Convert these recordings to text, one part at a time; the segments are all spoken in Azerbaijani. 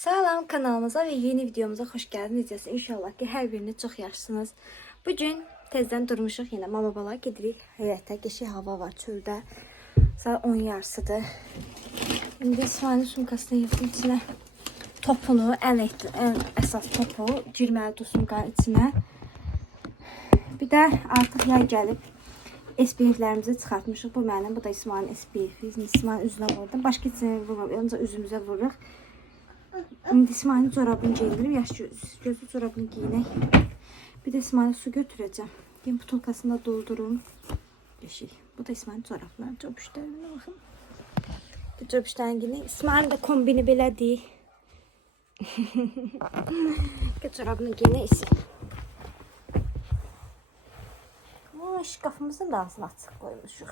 Salam kanalımıza ve yeni videomuza hoş geldiniz. İnşallah ki her biriniz çok yaxşısınız. Bugün tezden durmuşuq yine mama bala gedirik həyətə. Qəşəng hava var çöldə. Saat 10 yarısıdır. İndi İsmail'in sumkasına yığdım içine topunu, ən əsas topu girməlidir sumkanın içine. Bir də artıq yay gəlib. SPF-lərimizi çıxartmışıq. Bu mənim, bu da İsmail'in SPF-i. İsmail'in üzünə vurdum. Başqa içine vurmam. Yalnız üzümüzə vururuq. İndi İsmail'in çorabını giyindirib, yaş gözlü çorabını giyinək. Bir də İsmail'e su götürəcəm. Yem butulkasını da doldurum. Yeşik. Bu da İsmail'in çorabları. Çöpüşlərine baxın. Çöpüşlərin giyinək. İsmail'in də kombini belədir. Çorabını giyinək isi. Şkafımızın da ağzını açıq koymuşuq.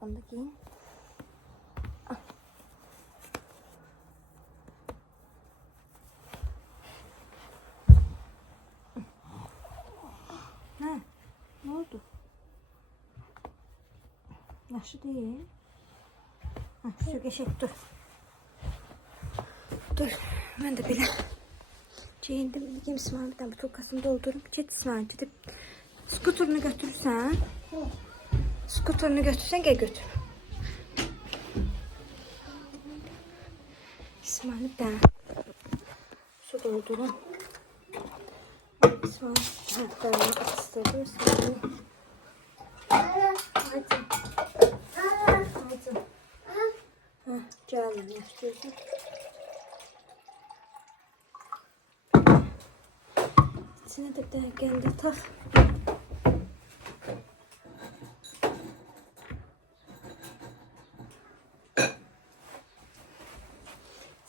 Bunu da giyin. Ne oldu? Yaxşı değil. Şu qəşəng dur. Dur. Mən də belə geyindim. Digim İsmail bir tane butulkasını doldurup git İsmail gidip skuterını götürürsən. Skuterını götürsən gel götür. İsmail bir tane su doldurun. İsmail ayaklarını ısıtırdı. İsmail. Hadi. Hadi. Canım yaşıyorsun. İçine de bir tane kendi tak.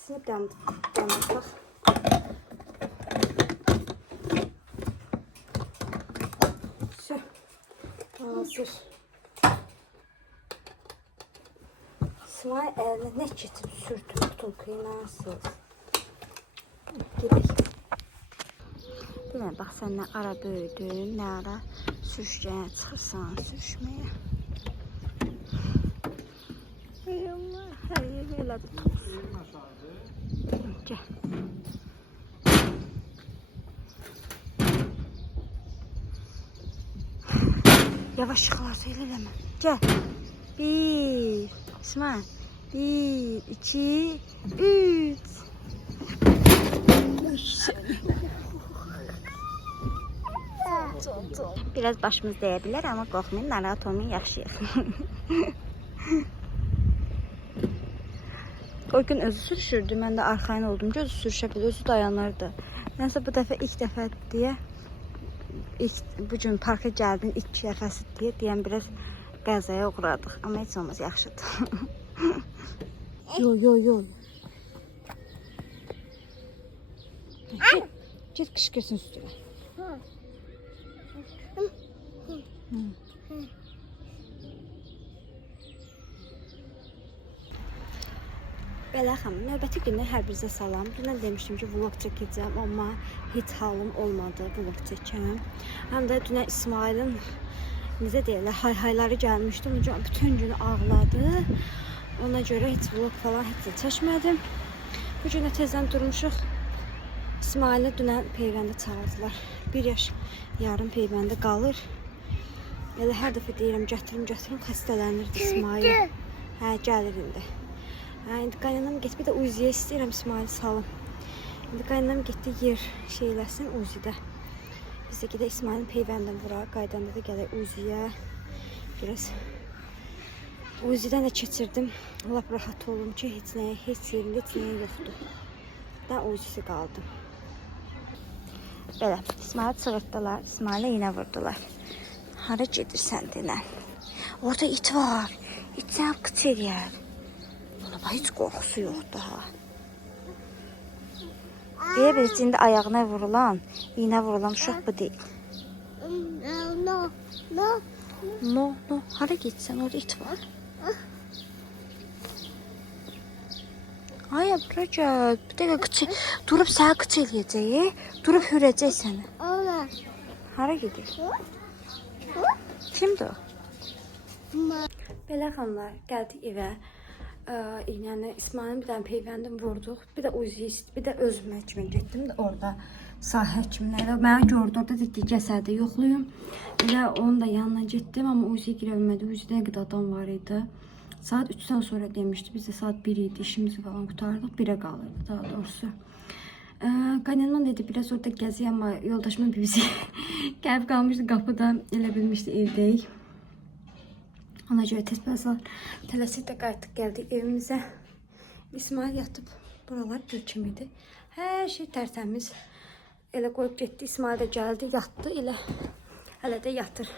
İçine bir tane tak. Şu. Hazır. İsmail eline ne getirip sürdü butulkayı nasıl? Gidelim. Bilmem, bax sən nə ara böyüdün, nə ara sürüşkəyə çıxırsan, sürüşməyə. Ey Allah, hər yer belədir. Gəl. Yavaş yıxılar, söyləmə. Gəl. 1, İsmail. 1, 2, 3. Biraz başımız değebilir ama korkmayın, narahat olmayın, yaxşıyıq. O gün özü sürüşürdü, mən də arxayın oldumca özü sürüşə bilir, özü dayanırdı. Nəysə bu dəfə ilk dəfə deyə, bu gün parka gəldin ilk dəfəsi deyən biraz qəzaya uğradıq. Amma heç olmaz, yaxşıdır. Yo. Get qışqırsın üstüne. Belə xanım, növbəti gündə hər birinizə salam. Dünən demişdim ki, vlog çəkəcəm, amma heç halım olmadı vlog çəkəm. Həm də dünən İsmail'in necə deyirlər, hay-hayları gəlmişdi. Bütün günü ağladı. Ona görə heç vlog falan heç çəkmədim. Bu gün də tezdən durmuşuq. İsmail'i dünən peyvəndə çağırdılar. 1 yaş yarım peyvəndə qalır. Elə hər dəfə deyirəm, gətirim, xəstələnirdi İsmail. Hə, gəlir indi. Hə, indi qaynanam getdi, bir də uziyə istəyirəm İsmail salım. İndi qaynanam getdi yer şeyləsin uzidə. Biz də gedək İsmailin peyvəndən vuraq, qaydanda da gələk uziyə. Biraz uzidən də keçirdim. Lap rahat olum ki, heç yerində heç nəyə yoxdur. Da uzisi qaldım. Belə, İsmail çığırtdılar, İsmail'e iğnə vurdular. Hara gedirsən denən? Orada it var. İt sənə qıç eləyər. Ona bax, heç qorxusu yoxdur ha. Elə bir içində ayağına vurulan, iğnə vurulan uşaq bu deyil. No. Hara getsən? Orada it var. Ay, bura gəl. Bir dəqiqə qıç, durub sənə qıç eləyəcək. Durub hürəcək səni. Hara gedir? Kimdir o? Belə xanımlar, gəldik evə. Yəni İsmailin bir dənə peyvəndini vurduq. Bir də Uzi'yi, bir də öz həkimə getdim də orada sahə həkimləri. Mənə gördü orada dedi cəsədi yoxlayın. Elə onun da yanına getdim, amma Uzi'yə girə bilmədi. Uzi'də nə qədər adam var idi. Saat 3-dən sonra demişdi. Biz də saat 1 idi, işimizi falan qurtardıq. 1-ə qalırdı daha doğrusu. Qaynanam dedi biraz orada gəzi, amma yoldaşımın bizi gəlib qalmışdı qapıda. Elə bilmişdi evdəyik. Ona görə tələsik də qayıtdıq, gəldik evimizə. İsmail yatıb, buralar gül kimi idi. Hər şey tərtəmiz. Elə qoyub getdi, İsmail də gəldi, yatdı, elə hələ də yatır.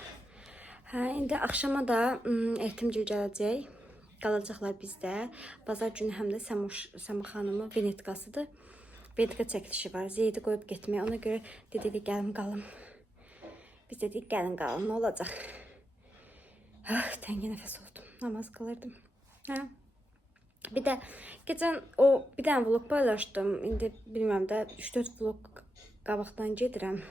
İndi axşama da Ehtimgil gələcək, qalacaqlar bizdə. Bazar günü həm də Səma xanımın Venetkasıdır. Venetka çəkilişi var, Zeydi qoyub getməyə. Ona görə dedik, gəlin qalın. Biz dedik, gəlin qalın, nə olacaq? Təngi nəfəs oldum. Namaz qılırdım. Bir də geçən bir dənə vlog paylaşdım. İndi bilmirəm də 3-4 vlog qabaqdan gedirəm.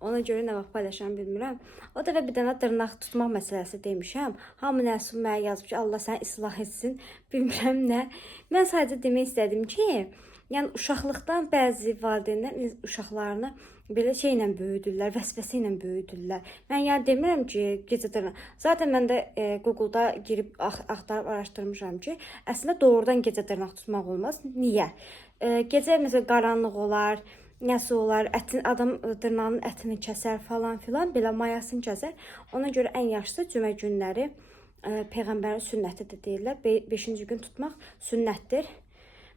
Ona görə nə vaxt paylaşam bilmirəm. O dəfə bir dənə dırnaq tutmaq məsələsi demişəm. Hamı nəsə mənə yazıb ki, Allah səni islah etsin. Bilmirəm nə. Mən sadəcə demək istədim ki, yəni uşaqlıqdan bəzi valideynlər uşaqlarını belə şeylə böyüdürlər, vəsvəsə ilə böyüdürlər. Mən yəni demirəm ki, gecə dırnaq. Zaten mən də Google-da girib axtarıb araşdırmışam ki, əslində doğrudan gecə dırnaq tutmaq olmaz. Niyə? Gecə məsələn qaranlıq olar, nəsə olar, adam dırnağının ətini kəsər falan filan, belə mayasını kəsər. Ona görə ən yaxşısı cümə günləri Peyğəmbərin sünnətidir deyirlər. 5-ci gün tutmaq sünnətdir.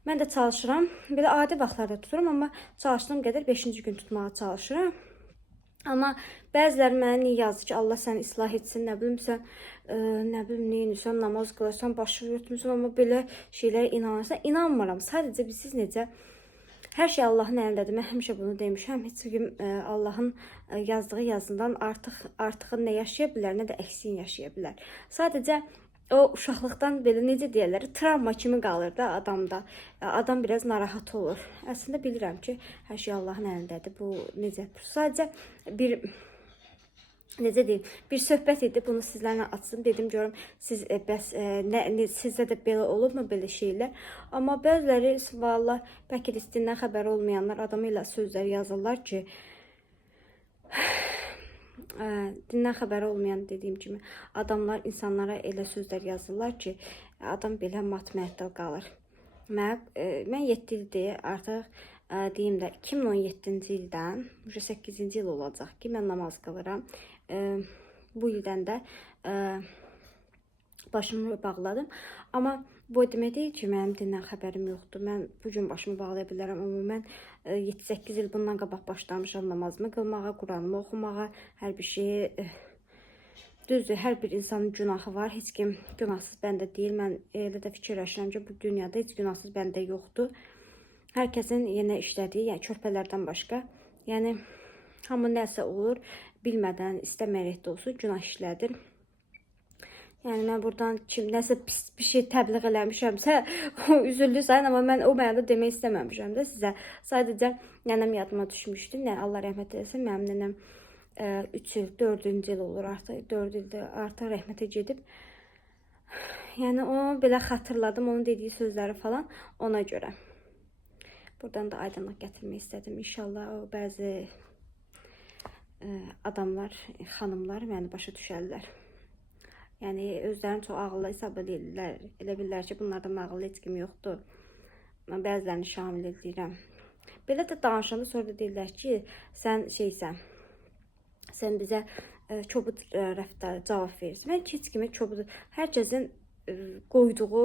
Mən də çalışıram. Belə adi vaxtlarda tuturam, amma çalışdığım qədər 5-ci gün tutmağa çalışıram. Amma bəziləri mənə niyə yazır ki, Allah səni islah etsin, nə bilim sən, nə bilim neyinsən, namaz qılarsan, başı yutmuşsan, amma belə şeylərə inanırsan. İnanmıram. Sadəcə siz necə hər şey Allahın əlindədir. Mən həmişə bunu demişəm. Heç kim Allahın yazdığı yazından artıq nə yaşaya bilər, nə də əksini yaşaya bilər. Sadəcə o uşaqlıqdan belə necə deyirlər, travma kimi qalır da adamda. Adam biraz narahat olur. Əslində bilirəm ki, hər şey Allahın əlindədir. Bu necə? Sadəcə bir necə deyim, bir söhbət idi. Bunu sizlərlə açdım. Dedim görüm siz bəs sizdə də belə olubmu belə şeylər? Amma bəziləri vallah bəlkə listindən xəbəri olmayanlar adamı ilə sözlər yazırlar ki, dindən xəbəri olmayan dediyim kimi adamlar insanlara elə sözlər yazırlar ki, adam belə mat-məəttəl qalır. Mən 7 ildir artıq deyim də 2017-ci ildən 8-ci il olacaq ki, mən namaz qılıram. Bu ildən də başımı bağladım. Amma bu demək deyil ki, mənim dindən xəbərim yoxdur. Mən bugün başımı bağlaya bilərəm, amma mən 7-8 il bundan qabaq başlamışam namazımı qılmağa, Quranımı oxumağa, hər bir şeyi. Düzdür, hər bir insanın günahı var. Heç kim günahsız bəndə deyil. Mən elə də fikirləşirəm ki, bu dünyada heç günahsız bəndə yoxdur. Hər kəsin yenə işlədiyi, yəni körpələrdən başqa. Yəni, hamı nəsə olur, bilmədən, istəməyərək də olsun, günah işlədir. Yəni, mən buradan kim nəsə pis bir şey təbliğ eləmişəmsə, üzüldü sayın, amma mən o mənada demək istəməmişəm də sizə. Sadəcə, nənəm yadıma düşmüşdü. Allah rəhmət eləsin, mənim nənəm 3 il, 4-cü il olur artıq, 4 ildir artıq rəhmətə gedib. Yəni, onu belə xatırladım, onun dediyi sözləri falan ona görə. Buradan da aydınlıq gətirmək istədim. İnşallah o bəzi adamlar, xanımlar məni başa düşərlər. Yəni, özlərini çox ağıllı hesab edirlər. Elə bilirlər ki, bunlardan ağıllı heç kim yoxdur. Bəzilərini şamil edirəm. Belə də danışanda sonra da deyirlər ki, sən şeysən, sən bizə çobud rəftar cavab verirsən. Mən heç kimə çobud, hər kəsin qoyduğu,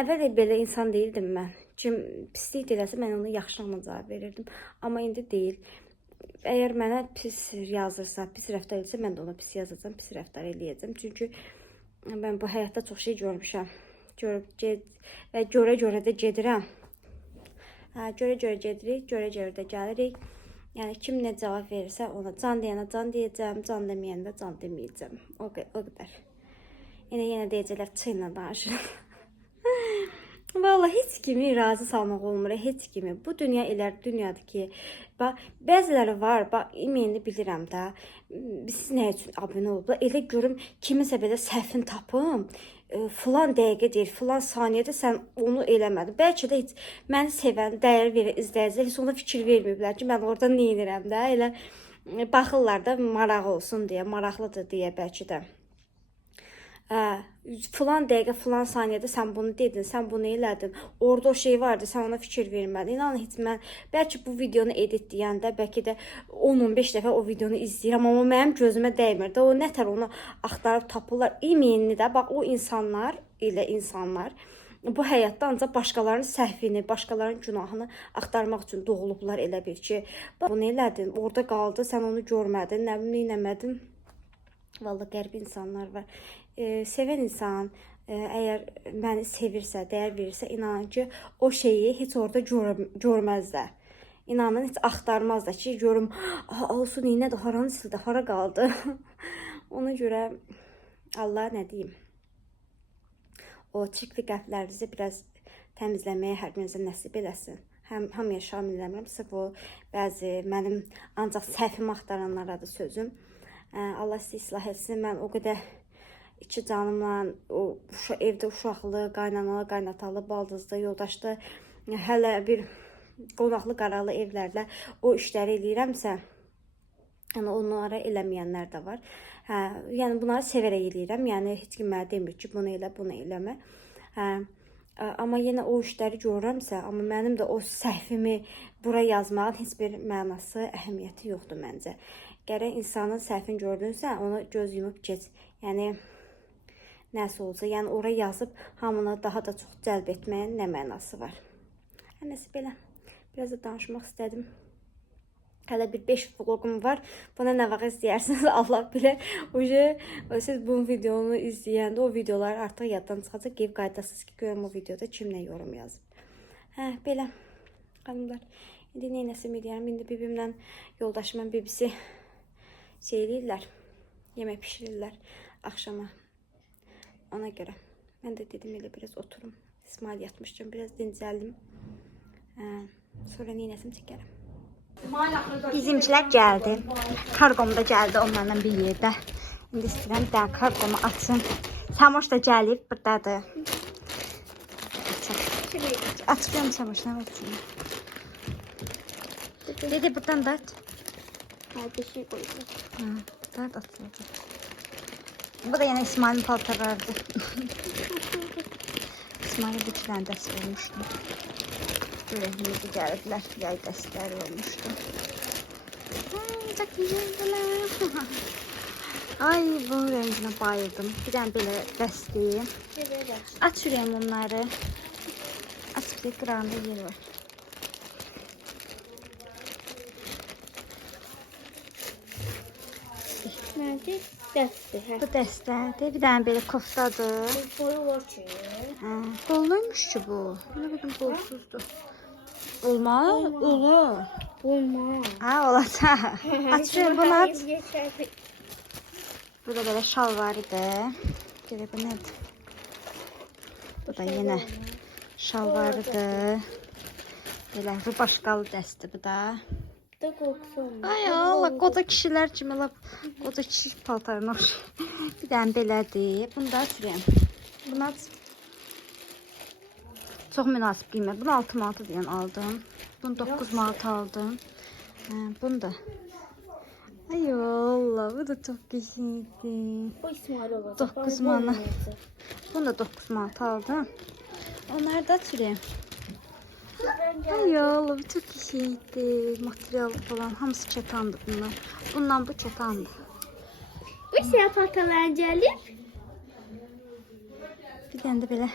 əvvəl belə insan deyildim mən. Kim pislik deyiləsə, mən onu yaxşılıqla cavab verirdim. Amma indi deyil. Əgər mənə pis yazırsa, pis rəftar edirsə, mən də ona pis yazacağam, pis rəftar eləyəcəm. Çünki mən bu həyatda çox şey görmüşəm. Və görə-görə də gedirəm. Görə-görə gedirik, görə-görə də gəlirik. Yəni, kim nə cavab verirsə, ona can deyənə can deyəcəm, can deməyəndə can deməyəcəm. O qədər. Yenə deyəcəklər, çıyla danışın. Vallahi Vallahi heç kimi razı salmaq olmur, heç kimi. Bu dünya elə dünyadır ki, bax bəziləri var, bax imenli bilirəm də. Siz nə üçün abunə olublar? Elə görüm kimisə belə səhvin tapım. Falan dəqiqə deyir, falan saniyədə sən onu eləmədin. Bəlkə də heç məni sevən, dəyər verən izləyicilər heç ona fikir verməyiblər ki, mən orada nə edirəm də. Elə baxırlar da maraq olsun deyə, maraqlıdır deyə bəlkə də. Falan dəqiqə, falan saniyədə sən bunu dedin, sən bunu elədin. Orada o şey vardı, sən ona fikir vermədin. İnanın heç mən bəlkə bu videonu editləyəndə bəlkə də 10-15 dəfə o videonu izləyirəm, amma mənim gözümə dəymir də. O nətər onu axtarıb tapırlar. İmenli də bax o insanlar elə insanlar bu həyatda ancaq başqalarının səhvini, başqalarının günahını axtarmaq üçün doğulublar elə bil ki, bunu elədin, orada qaldı, sən onu görmədin, nə bilim, eləmədin. Vallahi qəribə insanlar var. Sevən insan əgər məni sevirsə, dəyər verirsə, inanın ki, o şeyi heç orada görməz də. İnanın, heç axtarmaz da ki, görüm, olsun, nədir, haranı sildi, hara qaldı. Ona görə Allah nə deyim, o çirkli qəlblərinizi biraz təmizləməyə hər birinizə nəsib eləsin. Hamıya şamil eləmirəm, sırf o bəzi mənim ancaq səhvimi axtaranlara da sözüm. Allah sizi islah etsin. Mən o qədər iki canımla, evdə uşaqlı, qaynanalı, qaynatalı, baldızlı, yoldaşlı, hələ bir qonaqlı, qaralı evlərlə o işləri eləyirəmsə, yəni onlara eləməyənlər də var. Yəni bunları sevərək eləyirəm. Yəni heç kim mənə demir ki, bunu elə, bunu eləmə. Amma yenə o işləri görürəmsə, amma mənim də o səhvimi bura yazmağın heç bir mənası, əhəmiyyəti yoxdur məncə. Gərək insanın səhvini gördünsə, ona göz yumub geç. Yəni nəsə olsa, yəni oraya yazıb hamını daha da çox cəlb etməyin nə mənası var. Nəsə belə, biraz da danışmaq istədim. Hələ bir 5 vlogum var. Buna nə vaxt izləyərsiniz, Allah bilər. Siz bu videonu izləyəndə o videolar artıq yaddan çıxacaq. Qeyb qaydasınız ki, görüm o videoda kim nə yorum yazıb. Belə, xanımlar. İndi neynəsim edəyəm. İndi bibimlə yoldaşımla bibisi şey eləyirlər. Yemək pişirirlər axşama. Ona görə. Mən də dedim elə biraz oturum. İsmail yatmışcım, biraz dincəldim. Sonra neynəsim çəkərəm. Bizimkilər gəldi. Karqom da gəldi onlarla bir yerdə. İndi istəyirəm bir dənə karqomu açın. Samoş da gəlib, buradadır. Açıqlayam Samoşdan açın. Dedi buradan da aç. Bir şey koyacağım. Da açılacaq. Bu da yenə İsmail'in paltarlarıdır. İsmail'e bir tane dəst olmuşdu. Ürəkimizi gəliblər, yay dəstləri olmuşdu. Çok güzeldiler. Ay, bu rənginə bayıldım. Bir dənə belə dəstəyim. Aç ürəyim onları. Aç bir qırağında yer var. Nerede? Dəstə. Bu dəstədir. Bir dənə belə koftadır. Boyu var ki. Qolluymuş ki bu. Nə qədər qolsuzdur. Olmaz? Olur. Olmaz. Olacaq. Açın, bunu aç. Bu da belə şalvarıdır. Görə bu nədir? Bu da yenə şalvarıdır. Belə rubaşkalı dəsti bu da. Da qoxusu olmaz. Ay Allah, qoca kişilər kimi lap qoca kişi paltarına oxşayır. Bir dənə belədir. Bunu da sürəyəm. Bunu aç. Çox münasib qiymət. Bunu 6 manat deyən aldım. Bunu 9 manat aldım. Bunu da. Ay Allah, bu da çox qəşəngdir. Bu İsmail olacaq. 9 manat. Bunu da 9 manat aldım. Onları da sürəyəm. Ay Allah, bu çok şeydi. Material falan hamısı kətandı bunlar. Bundan bu kətandı. Bu siyah paltarlar gəlib. Bir dənə də belə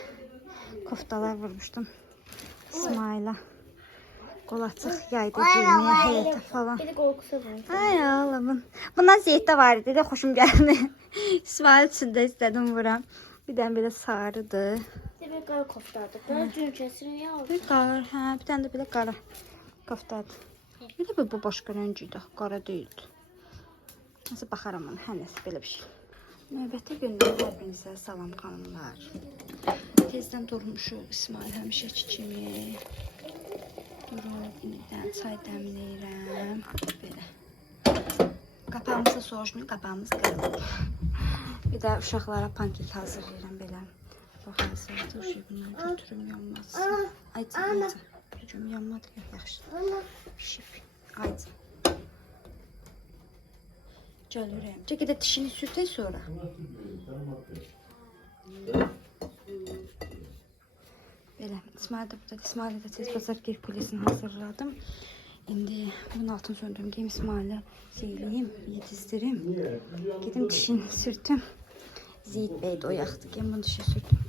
koftalar vurmuşdum. İsmail'a. Qol açıq yayda giyməyə, həyətə falan. Bir də qoxusu var. Ay Allah, bundan zeytdə var idi də xoşum gəldi. İsmail üçün də istədim vuram. Bir dənə belə sarıdır. Bir qara koftadır. Qara cüncəsini aldım. Bir qara, bir dənə də belə qara koftadır. Bir də bu başqa rəngiydi, qara deyildi. Nəsə baxaram ona, nəsə belə bir şey. Növbəti gündə hər birinizə salam xanımlar. tezdən durmuşuq. İsmail həmişəki kimi durub, inidən çay dəmləyirəm. Belə. Qapağımızı soruşmayın, qapağımız qırılıb. Bir də uşaqlara pankek hazırlayıram belə. Bax, hazırdır. Bunları götürüm yanmasın. Ayca, ayca. Götürüm yanmadı. Yaxşı. Pişib. Ayca. Gəlirəm. Çəkə də dişini sürtək sonra. Belə, İsmail də burada. İsmail də tez bazar Herkulesini hazırladım. İndi bunun altını söndürüm. Geyim İsmail'e zeyleyim, yetizdirim. Gedim dişini sürtüm. Zeyid Bey de oyaqdı. Geyim bunu dişini sürtüm.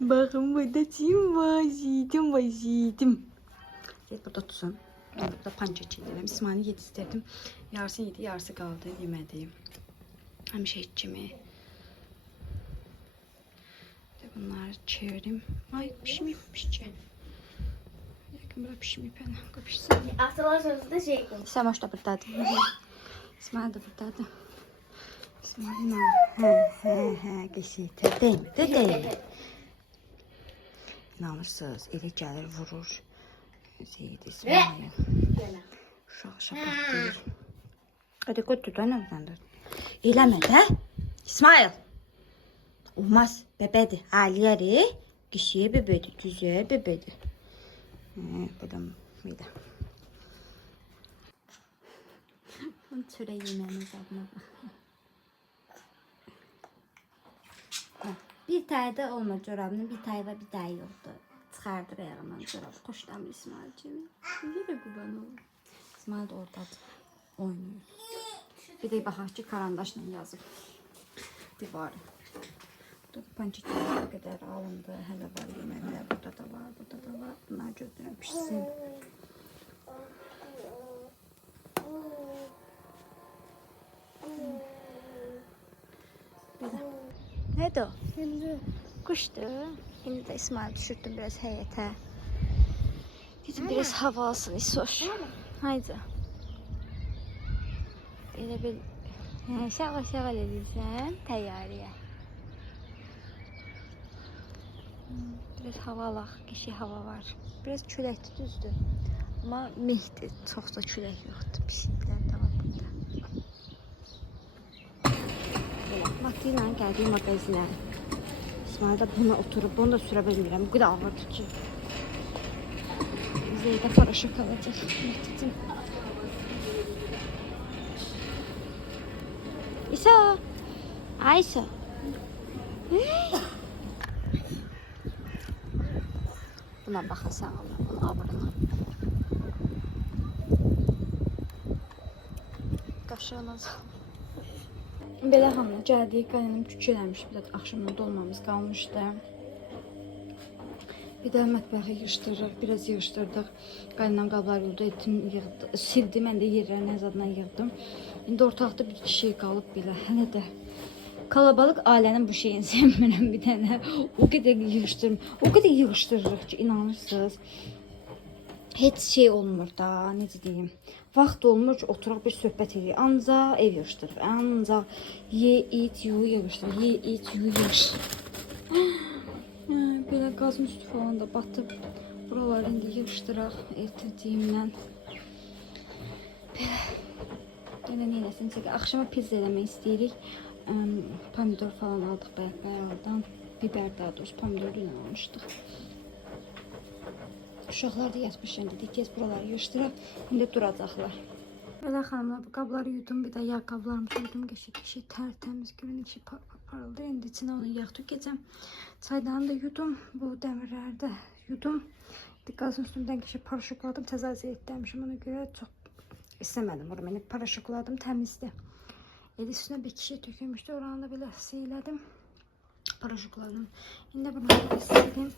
Bakın burada kim var? Zeyidim var, Zeyidim. Zeyid burada tutsun. Ben burada pancak edirəm. İsmail'i yetizdirdim. Yarısı yedi, yarısı qaldı. Yemədiyim. Həmişə heç kimi. Bunları çevirdim. Ay pişmiymiş ki. Yakın bura pişmeyip hemen kapışsın. Atalar sözünde şey koymuş. Savaş da buradadır. İsmail de buradadır. İsmail geçiydi. Değil mi? Değil. İnanırsınız. Eli gəlir vurur. Zeyid İsmail. Uşaq şapaq deyir. Hadi götür da nəvdəndir. Eləmə də. İsmail. Olmaz. Bebedir. Aliyeri. Kişiye bebedir. Güzel bebedir. Buradan böyle. Bunu çöre yememiz adına. Bir tane de olma çorabının, bir tane var, bir tane yoktu. Çıkardır ayağından çorabı. Koştan İsmail'cim. Yine kurban olur. İsmail de oradadır. Oynuyor. Bir de baxaq ki, karandaşla yazıb. Divarı. Burada panciklər qədər alındı. Hələ var yeməklər. Burada da var, burada da var. Bunlar gözləyirəm pişsin. Belə. Nədir o? Şimdi. Quşdur. İndi də İsmail düşürdüm biraz həyətə. Dedim biraz hava alsın, isoş. Haydi. Elə bil şağal edirsən təyyarəyə. Biraz hava alaq, qəşəng hava var. Biraz küləkdir, düzdür. Amma mehdir, çox da külək yoxdur. Pişiklər də var burada. Belə, vakti ilə gəldik mağazinə. İsmail də buna oturub, bunu da sürə bilmirəm. Bu qədər ağırdır ki. Zeydə paraşok alacaq. Mehticim. İsa! Aysa! Buna baxasan Allah, bunu avırma. Qaşığınız. Belə hamı gəldik, qaynanım kükü eləmiş, bir də axşamdan dolmamız qalmışdı. Bir də mətbəxi yığışdırırıq, biraz yığışdırdıq. Qaynanam qablar yolda etdim, sildi, mən də yerlərini əzadından yığdım. İndi ortaqda bir şey qalıb belə, hələ də. Kalabalık ailenin bu şeyini sevmirəm bir dənə. O qədər yığışdırırıq ki, inanırsınız. Heç şey olmur da, necə deyim. Vaxt olmur ki, oturaq bir söhbət edirik. Anca ev yığışdırır, anca ye, it, yu yığışdırır, ye, it, yu yığışdırır. Belə qazın üstü falan da batıb. Buraları indi yığışdıraq ertədiyimlə. Yenə neynəsin, axşama pizza eləmək istəyirik. Pomidor falan aldık bayaqdan. Biber daha doğrusu pomidor dün almışdıq. Uşaqlar da yatmışlar, dedik tez buraları yığışdıraq. İndi duracaqlar. Belə xanımlar, bu qabları yudum, bir də yağ qablarımı yudum. Qəşəng tərtəmiz görünür ki, parıldı. İndi içinə onu yağ tökəcəm. Çaydanı da yudum, bu dəmirlərdə yudum. Qazın üstündən qəşəng paraşokladım, təzə etdirmişəm, ona görə çox istəmədim. Onu mən paraşokladım, təmizdir. El üstüne bir kişi tökülmüştü. Oranı da böyle seyledim. Paraşokladım. Şimdi bunu istedim.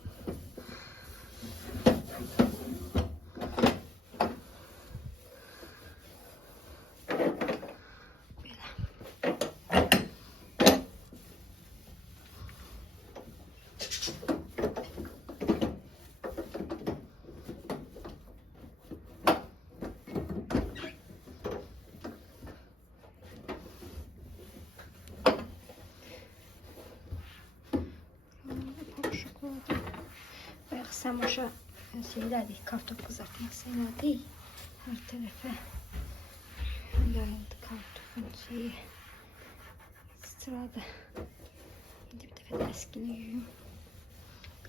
Şokolade. Samoşa şeylədik, kartof kızartması elədik. Hər tərəfə yayıldı kartofun şeyi. Sırada. Bir dəfə də əskini yuyum.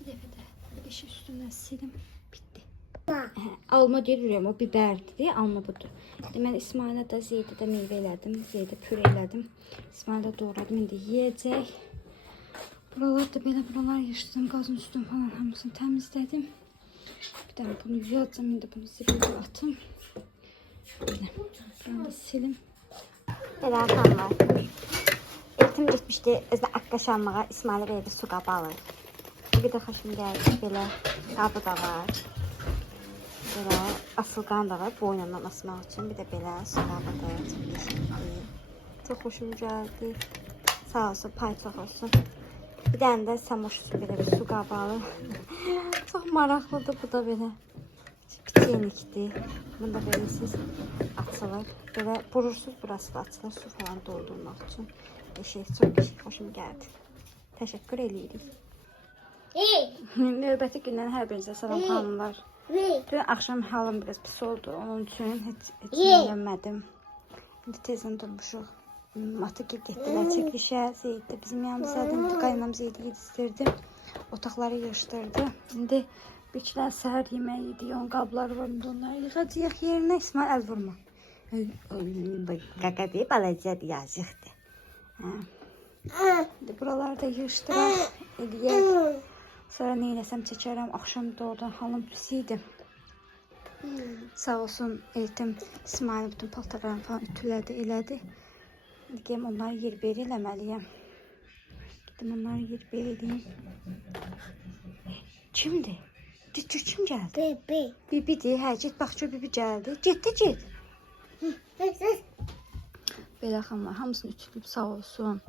Bir dəfə də beşi üstündən silim. Bitti. Alma deyirəm, o biberdir, alma budur. Deməli İsmailə də Zeydə də meyvə elədim, Zeydə püre elədim. İsmailə doğradım, indi yeyəcək. Buralar da belə, buralar yığışdım, qazın üstünü falan hamısını təmizlədim. Bir dənə bunu yuyacağım, indi bunu zibilə atım. Belə, buranı da silim. Belə arxamlar. Eltim getmişdi, özünə əqqaşanlığa İsmailə verdi su qabı alır. Bir də xoşum gəldi, belə qabı da var. Belə asılqan da var, boynundan asmaq üçün. Bir də belə su qabı da çox geçirdi. Çox xoşum gəldi. Sağ olsun, pay çox olsun. Bir dənə də samoş üçün belə bir su qabı alır. Çox maraqlıdır bu da belə. Pitenikdir. Bunda belə siz açılır. Belə burursuz burası da açılır su falan doldurmaq üçün. Çox xoşum gəldi. Təşəkkür edirik. Növbəti gündən hər birinizə salam xanımlar. Dün axşam halım biraz pis oldu. Onun üçün heç yiyənmədim. İndi tezdən durmuşuq. Matı getdilər çəkilişə. Zeyd də bizim yanımızdadır. İndi qaynam Zeydi yedizdirdi. Otaqları yığışdırdı. İndi birçilər səhər yeməyi yedi. Onun qabları var. Onları yığacaq yerinə. İsmail əl vurma. Qaqa deyib alacaqdır, yazıqdır. İndi buralarda yığışdıraq. Eləyək. Sonra nə eləsəm çəkərəm. Axşam doğrudan halım pis idi. Sağ olsun Eltim İsmail bütün paltarlarını falan ütülədi, elədi. Gidəm onları yer-bir eləməliyəm. Gidəm onları yer-bir eləyim. Kimdir? Kim gəldi? Bibi. Bibidir, hə, get bax ki, Bibi gəldi. Get. Belə xanımlar, hamısını ütülüb sağ olsun.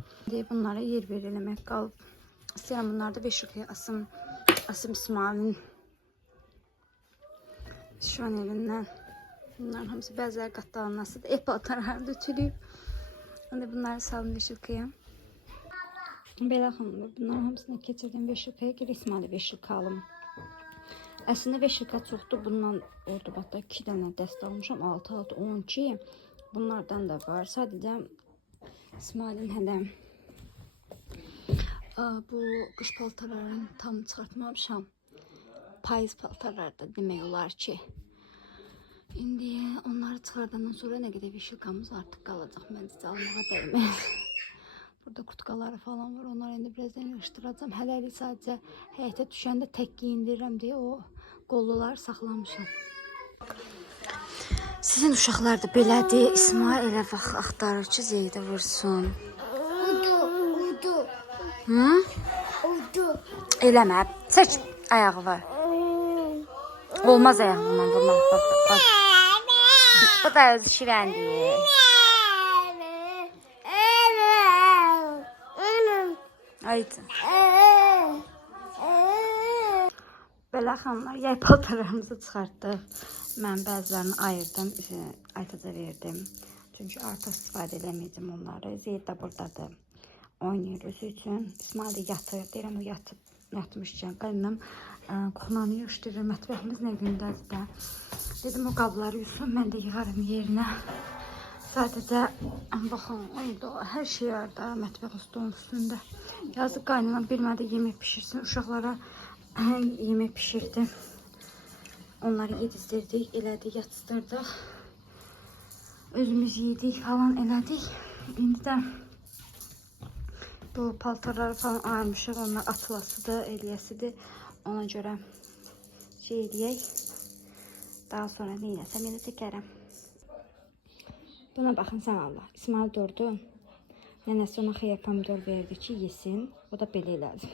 Bunlara yer-bir eləmək qalıb. İstəyirəm bunları da beşiqəyə asım İsmailin şvanelindən. Bunların hamısı bəziləri qatdalanmasıdır. Paltarları da ütülüb. İndi bunları salım beşiqəyə. Belə xanımlar, bunların hamısını keçirdim beşiqəyə. Geri İsmail'e beşiqə alım. Əslində beşiqə çoxdur. Bundan Ordubadda 2 dənə dəst almışam. 6-12. Bunlardan da var. Sadəcə İsmail'in hələ bu qış paltarlarını tam çıxartmamışam. Payız paltarlarda demək olar ki. İndi onları çıxardandan sonra nə qədər beşiqamız artıq qalacaq. Məncə almağa dəyməz. Burada kurtkaları falan var. Onları indi birazdan yığışdıracağım. Hələlik sadəcə həyətə düşəndə tək giyindirirəm deyə o qolluları saxlamışam. Sizin uşaqlar da belədir. İsmail elə vaxt axtarır ki, Zeydə vursun. Hı? Eləmə. Çək ayağı var. Olmaz ayağından vurmaq. Bu da öz şirəndir. Aydı. Belə xanımlar, yay paltarlarımızı çıxartdıq. Mən bəzilərini ayırdım, Aytaca verdim. Çünki artıq istifadə eləməyəcəm onları. Zeyd də buradadır. Oynayır özü üçün. İsmail də yatır. Deyirəm, o yatmışkən. Qaynam kuxlanı yığışdırır. Mətbəximiz nə gündədir də. Dedim, o qabları yusun, mən də yığarım yerinə. Sadəcə, baxın, hər şey var da mətbəx stolun üstündə. Yazıq qaynanam bilmədi yemək pişirsin. Uşaqlara yemək pişirdi. Onları yedizdirdik, elədik, yatızdırdıq. Özümüz yedik falan elədik. İndi də bu paltarları falan ayırmışıq. Onlar atılasıdır, eləyəsidir. Ona görə şey eləyək. Daha sonra neynəsəm yenə təkərəm. Buna baxın sən Allah. İsmail durdu. Nənəsi ona xeyir pomidor verdi ki, yesin. O da belə elədi.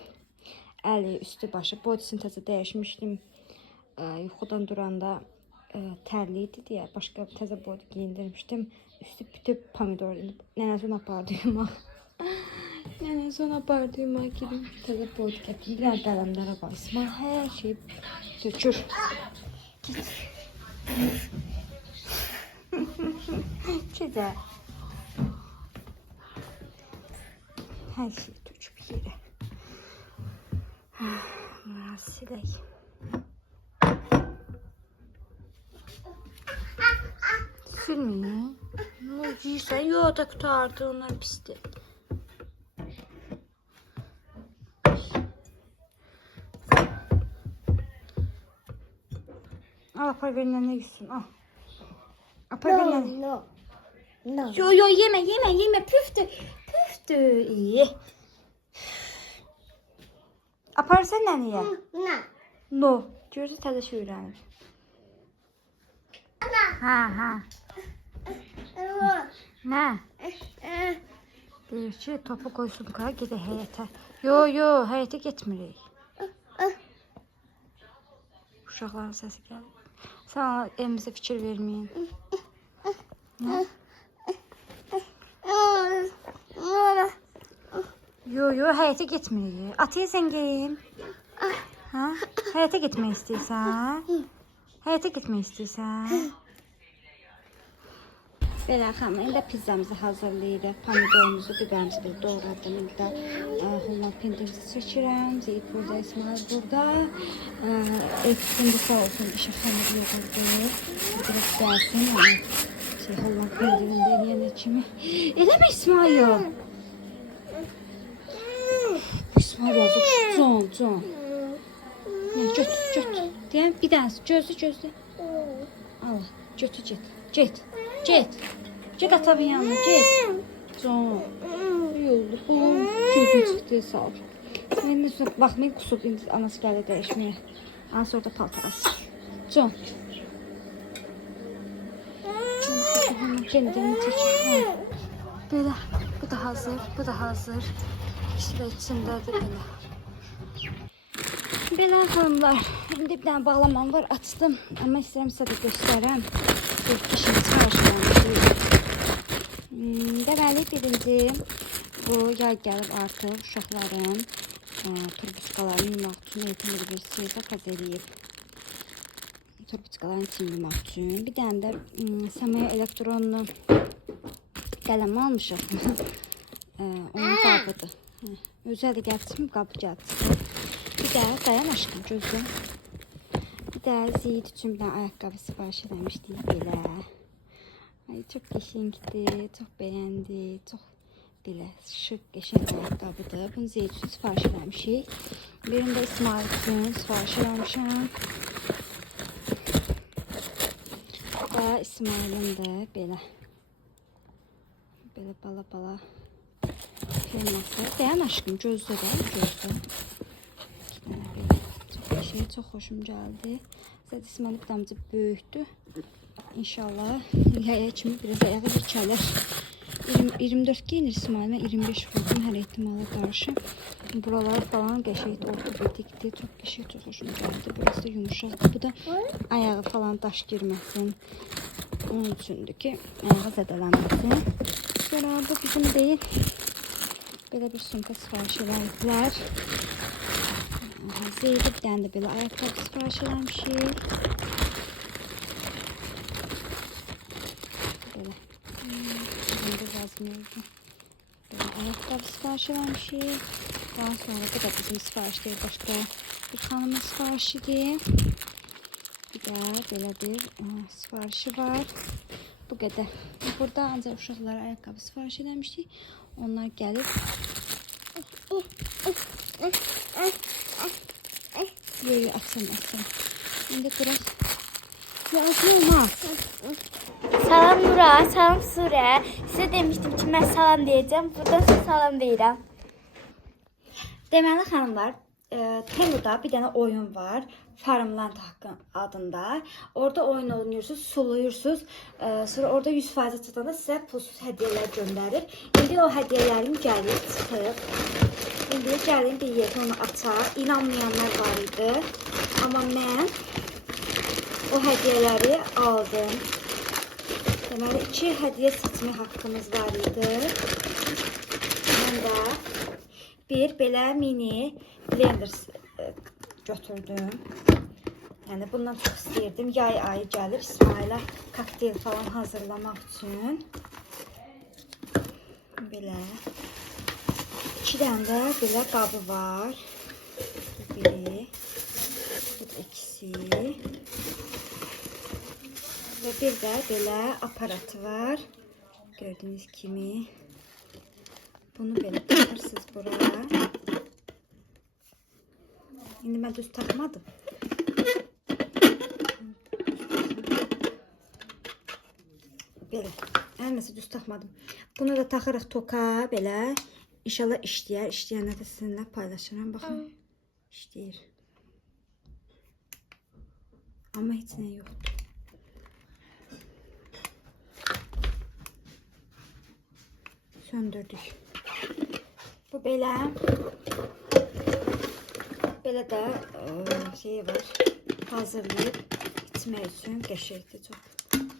Əli, üstü, başı. Bodisini təzə dəyişmişdim. Yuxudan duranda tərli idi deyə başqa təzə bodi giyindirmişdim. Üstü bütün pomidor. Nənəsi ona apardı yumaq. Nənəsi ona apardı yumaq gidim. Təzə bodi gətirdim. Bir dənə qələmlərə bax. İsmail hər şey tökür. Git. Çizə. Hər şey töküb yerə. Biraz silək. Tökülmüyor. Ne oldu yiyirsən? Yox da qutardı, onlar pisdir. Al apar verin ne gitsin. Al. Apar verin. No. No. Yo yeme. Püftü. İyi. Apar sen ne niye? No. No. Gözü təzə şey öyrənir. Ha. Nə? Deyir ki, topu qoysun qara, gedək həyətə. Yo, həyətə getmirik. Uşaqların səsi gəlir. Sən evimizə fikir verməyin. Nə? Yo, həyətə getmirik. Atıya sən geyim. Ha? Həyətə getmək istəyirsən? Belə xanım, indi pizzamızı hazırlayırıq. Pomidorumuzu, biberimizi bir doğradım. İndi də hulma pendirimizi çəkirəm. Zeyt burada, İsmail burada. Etsin bu sağ olsun, işi xanım yoğurdu. Biraz gəlsin. Hulma pendirində eləyənə kimi. Eləmə İsmail. İsmail yazır. Con. Göt. Deyəm, bir dənəsi. Gözlü. Allah, götü get. Get atabın yanına, get. Can. Yoldu. Gözün çıxdı, sağ ol. Məndən sonra baxmayın, qusub. İndi anası gəlir dəyişməyə. Anası orada paltarası. Can. Pendirini çəkir. Belə, bu da hazır. İkisi də içindədir belə. Belə xanımlar, indi bir dənə bağlamam var, açdım. Amma istəyirəm sizə də göstərəm. Bir kişini çıxarışlamışıq. Deməli, birinci, bu yay gəlib artıq uşaqların turbuçkalarını yumaq üçün eğitim universiteti zakaz eləyib. Turbuçkalarını için yumaq üçün. Bir dənə də Səmaya elektronlu qələm almışıq. Onun qabıdır. Özəl də gəlsin, qabı gəlsin. Bir də dayan aşkım gözüm. Bir də Zeyid üçün bir dənə ayaqqabı sifariş eləmişdik belə. Ay, çox qəşəngdir, çox bəyəndi, çox belə şık, qəşəng ayaqqabıdır. Bunu Zeyid üçün sifariş eləmişik. Birini də İsmail üçün sifariş eləmişəm. Bu da İsmail'in də belə. Belə bala firması. Dayan aşkım gözlə də, gözlə. Çok hoşum gəldi. Zaten İsmail damcı böyükdür. İnşallah yaya kimi biraz ayağı yıkələr. 24 giyinir İsmail. Mən 25 vurdum hər ehtimala qarşı. Buralar falan qəşəng ortopedikdir. Çox qəşəng, çox hoşum gəldi. Biraz da yumuşaqdır. Bu da ayağı falan daş girməsin. Onun üçündür ki, ayağı zədələnməsin. Sonra bu bizim deyil. Belə bir sumka sifariş edilər. Zeydi bir dənə də belə ayaqqabı sifariş eləmişik. Belə. Burada yazmıyordu. Belə ayaqqabı sifariş eləmişik. Daha sonra bu da bizim sifariş deyil. Başqa bir xanımın sifarişidir. Bir də belə bir sifarişi var. Bu qədər. Burada ancaq uşaqlara ayaqqabı sifariş eləmişik. Onlar gəlib. Böyle açın. Şimdi biraz yazılmaz. Salam Nura, salam Sure. Size demiştim ki ben salam diyeceğim. Burada size salam deyirəm. Deməli xanımlar, Temu'da bir dənə oyun var. Farmland adında. Orada oyun oynuyorsunuz, suluyursunuz. Sonra orada 100% çatanda sizə pulsuz hədiyələr göndərir. İndi o hədiyələrim gəlib, çıxıb. İndi gəlin bir yerdə onu açaq. İnanmayanlar var idi. Amma mən o hədiyələri aldım. Deməli 2 hədiyyə seçmə haqqımız var idi. Mən də bir belə mini blender götürdüm. Yəni bundan çox istəyirdim. Yay ayı gəlir İsmail'ə kokteyl falan hazırlamaq üçün. Belə 2 dənə də belə qabı var. Biri, bu da ikisi. Və bir də belə aparatı var. Gördüyünüz kimi. Bunu belə taxırsınız buraya. İndi mən düz taxmadım. Belə. Əlməsə düz taxmadım. Bunu da taxırıq toka belə. İnşallah işləyər. İşləyəndə də sizinlə paylaşıram. Baxın. İşləyir. Amma heç nə yoxdur. Söndürdük. Bu belə. Belə də şey var. Hazırlayıb içmək üçün qəşəngdir.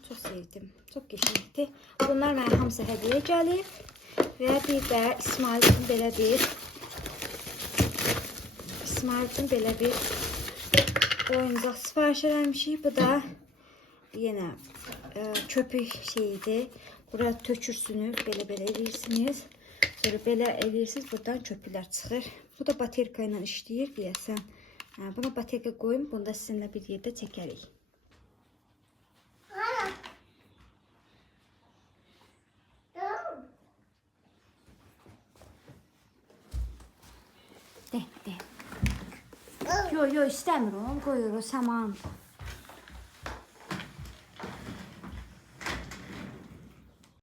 Çox sevdim. Çox qəşəngdir. Bunlar mənə hamısı hədiyyə gəlib. Və bir də İsmail üçün belə bir oyuncaq sifariş eləmişik. Bu da yenə köpük şeyidir. Bura tökürsünüz, belə edirsiniz. Sonra belə edirsiniz, buradan köpüklər çıxır. Bu da baterka ilə işləyir deyəsən. Buna baterka qoyun, bunu da sizinlə bir yerdə çəkərik. De. Yo, istəmir onu, qoyur o saman.